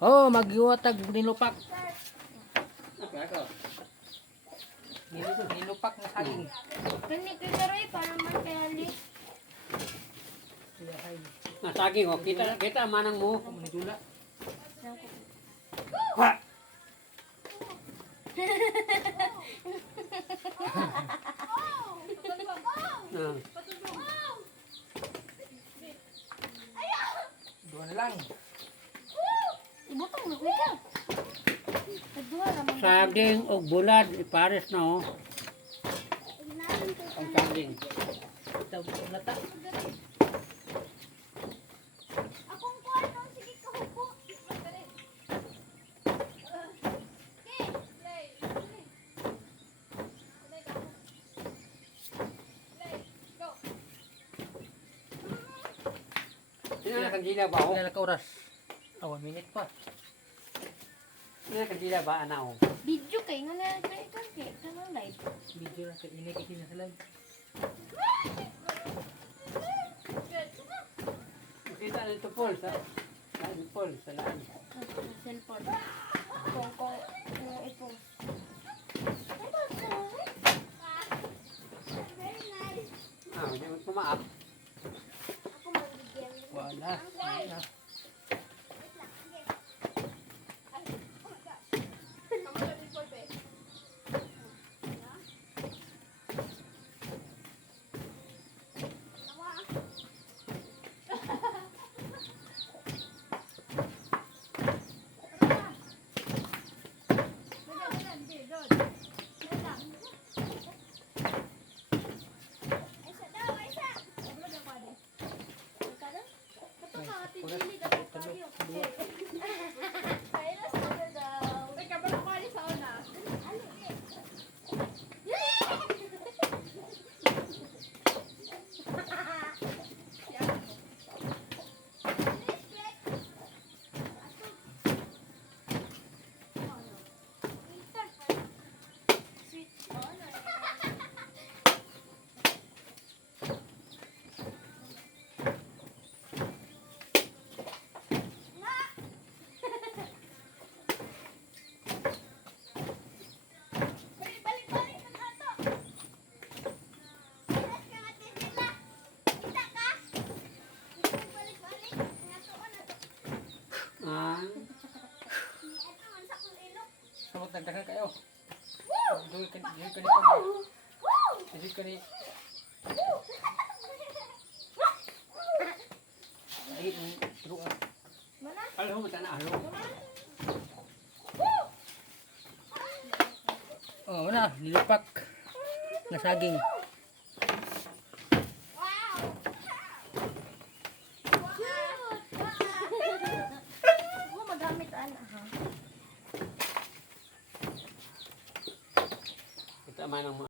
Oh, magiwatag nilupak. Nilupak na saging. Kani kagaroy para man kayali. Saging, oh. Kita manang mo. Manidula. Dua na lang. Ibutang na kuya ka. Kadua naman. Saging o bulad, ipares na, oh. Ang saging. Ito lata. Akong kwarto sige ka huko. Sino na kandila ba, oh? Ilan ka oras? 1 minute pa. Sino na kandila ba, ana, oh? Video kay nga na kay kanang live. Video lang kay ini kasi nasa live. Kita na ito, Paul, sa Paul, sa laan. Cellphone. Kung ito. Hindi mo tumaap. Ako magbigyan. Wala. Wala. Samot nagdagan kayo. Dili ka ni pag. Dili ka ni. Ay, turuan. Alam mo, tana, alo. Oh, na, nilupak na saging. Ako magamit ana ha. Kita man ang